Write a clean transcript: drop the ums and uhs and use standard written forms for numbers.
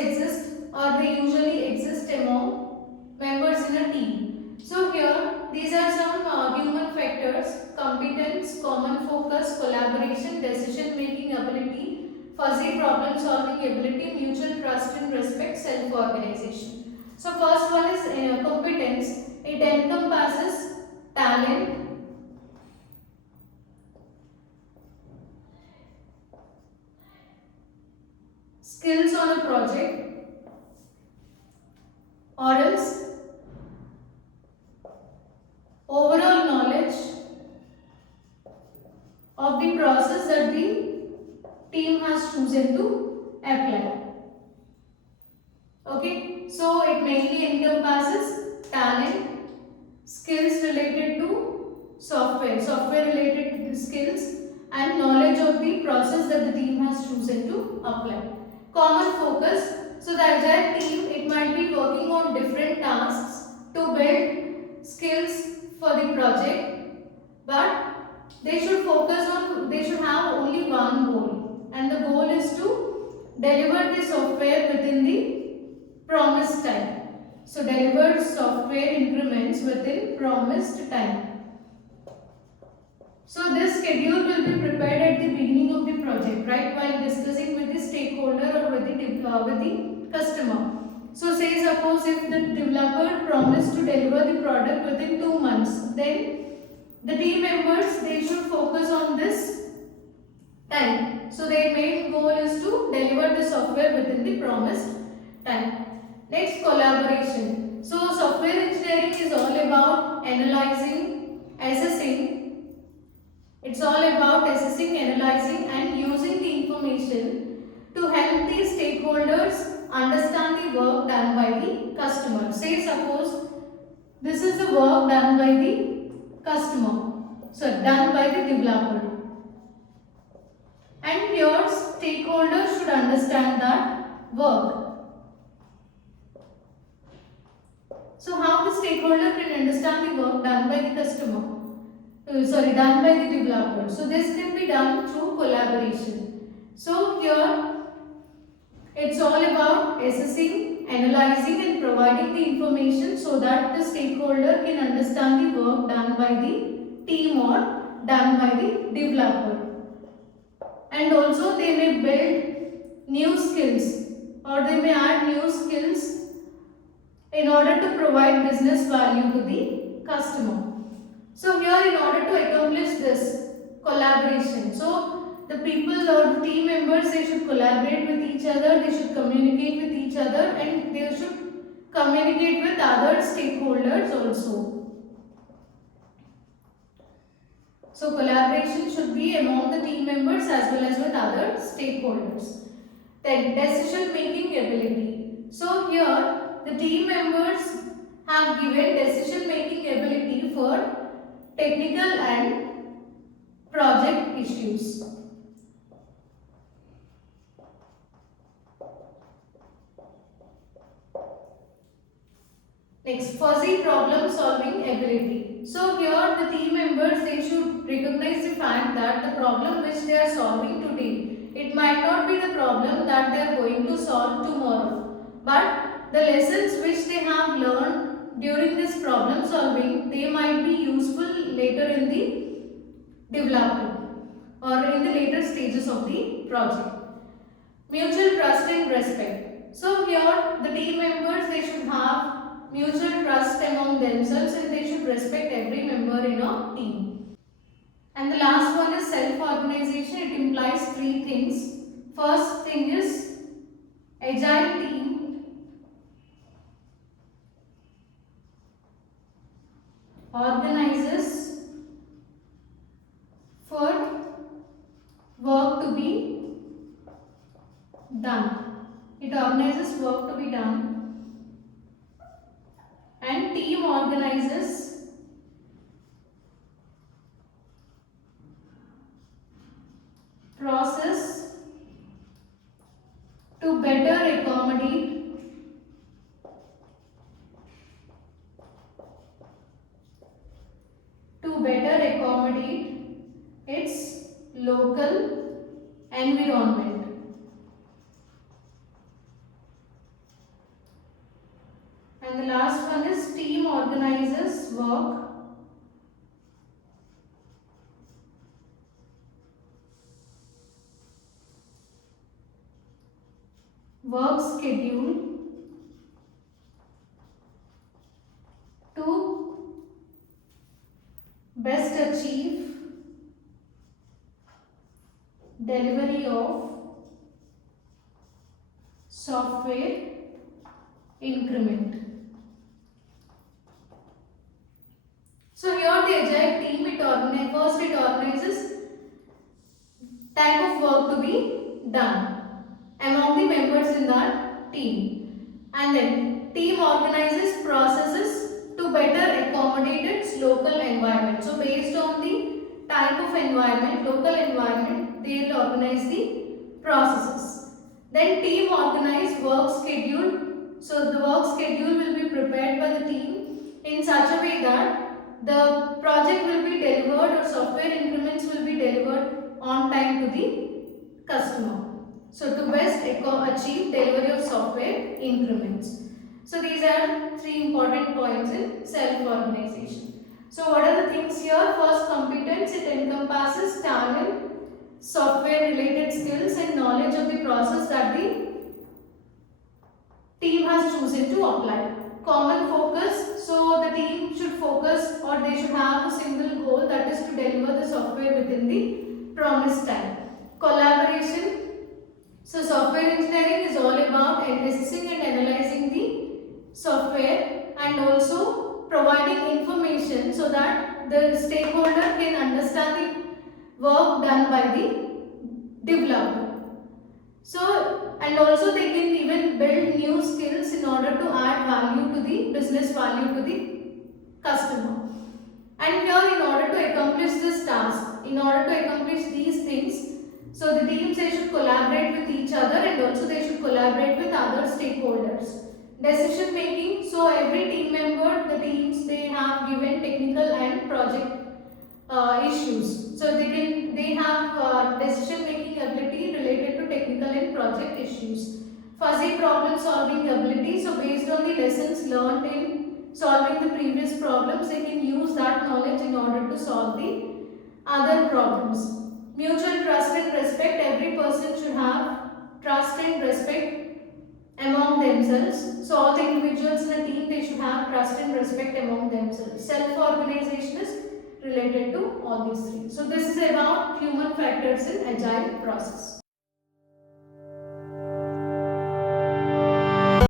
exist or they usually exist among members in a team. So here these are some human factors: competence, common focus, collaboration, decision making ability, fuzzy problem solving ability, mutual trust and respect, self organization. So first one is competence. It encompasses talent, skills on a project, or else overall knowledge of the process that the team has chosen to apply. Okay, so it mainly encompasses talent, skills related to software related skills, and knowledge of the process that the team has chosen to apply. Common focus. So the agile team, it might be working on different tasks to build skills for the project, but they should they should have only one goal, and the goal is to deliver the software within the promised time. So deliver software increments within promised time. So this schedule will be prepared at the beginning of the project, right, while discussing with the stakeholder or with the customer. So say suppose if the developer promised to deliver the product within 2 months, then the team members, they should focus on this time. So their main goal is to deliver the software within the promised time. Next, collaboration. So software engineering is all about analyzing, assessing. It's all about assessing, analyzing and using the information to help the stakeholders understand the work done by the customer. Say suppose this is the work done by the customer, so done by the developer. And your stakeholders should understand that work. So how the stakeholder can understand the work done by the customer? Done by the developer. So this can be done through collaboration. So here it's all about assessing, analyzing and providing the information so that the stakeholder can understand the work done by the team or done by the developer. And also they may build new skills or they may add new skills in order to provide business value to the customer. So here in order to accomplish this collaboration, so the people or the team members, they should collaborate with each other, they should communicate with each other and they should communicate with other stakeholders also. So collaboration should be among the team members as well as with other stakeholders. Then decision making ability. So here the team members have given decision making ability for technical and project issues. Next, fuzzy problem solving ability. So here the team members, they should recognize the fact that the problem which they are solving today, it might not be the problem that they are going to solve tomorrow, but the lessons which they have learned during this problem solving, they might be useful later in the development or in the later stages of the project. Mutual trust and respect. So here the team members, they should have mutual trust among themselves and they should respect every member in a team. And the last one is self-organization. It implies three things. First thing is agile team organizes for work to be done. It organizes work to be done, and team organizes process to better accommodate its local environment. And the last one is team organizes work schedule to best achieve delivery of software increment. So here the agile team it organizes type of work to be done among the members in that team, and then team organizes processes to better accommodate its local environment. So based on the type of environment, local environment, they will organize the processes. Then team organize work schedule. So the work schedule will be prepared by the team in such a way that the project will be delivered or software increments will be delivered on time to the customer. So to best achieve delivery of software increments. So these are three important points in self-organization. So what are the things here? First, competence. It encompasses talent, software related skills and knowledge of the process that the team has chosen to apply. Common focus. So the team should focus or they should have a single goal, that is to deliver the software within the promised time. Collaboration. So software engineering is all about assessing and analyzing the software and also providing information so that the stakeholder can understand the work done by the developer. So, and also they can even build new skills in order to add value to the business value to the customer. And here, in order to accomplish this task, in order to accomplish these things, so the teams they should collaborate with each other and also they should collaborate with other stakeholders. Decision making. So every team member, the teams they have given technical and project issues. So they have decision making ability related to technical and project issues. Fuzzy problem solving ability. So based on the lessons learned in solving the previous problems, they can use that knowledge in order to solve the other problems. Mutual trust and respect. Every person should have trust and respect among themselves. So all the individuals in a team they should have trust and respect among themselves. Self-organization is related to all these three. So this is about human factors in agile process.